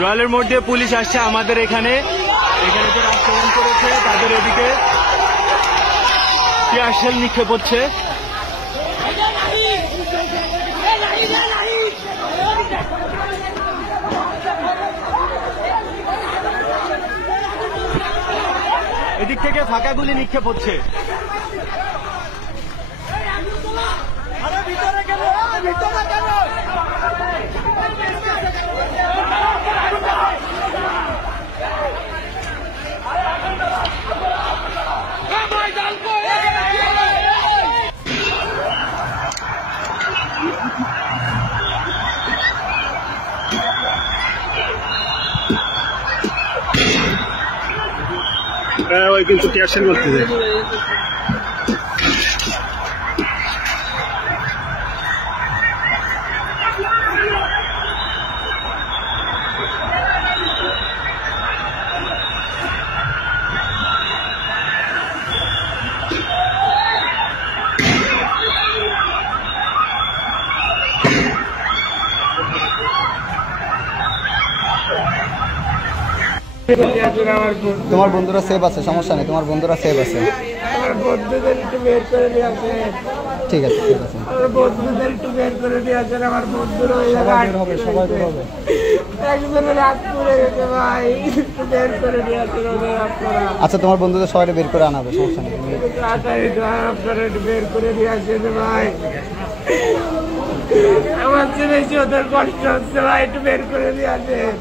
রয়্যালের মোড় দিয়ে পুলিশ আসছে আমাদের এখানে যে আক্রমণ করেছে তাদের এদিকে টিয়ার শেল নিক্ষেপ হচ্ছে। এদিক থেকে ফাঁকা গুলি নিক্ষেপ হচ্ছে। ওই কিন্তু টিয়ারশেল করতেছে। তোমার বন্ধুরা সেভ আছে, সমস্যা নেই, তোমার বন্ধুরা সেভ আছে। আমার বন্ধুদের একটু বের করে দিয়ে আসেন। ঠিক আছে, ঠিক আছে, আমার বন্ধুদের একটু বের করে দিয়ে আসেন। আমার বন্ধুরা সবাই বের হবে, সবাই বের হবে। একজনের রাত পড়ে গেছে ভাই, একটু বের করে দিয়ে আসেন ওদের আপনারা। আচ্ছা, তোমার বন্ধুদের সবাই বের করে আনাবে, সমস্যা নেই। তাড়াতাড়ি আপনারা একটু বের করে দিয়ে আসেন ভাই। আমার চেয়ে বেশি ওদের কষ্ট হচ্ছে ভাই, একটু বের করে দিয়ে আসেন।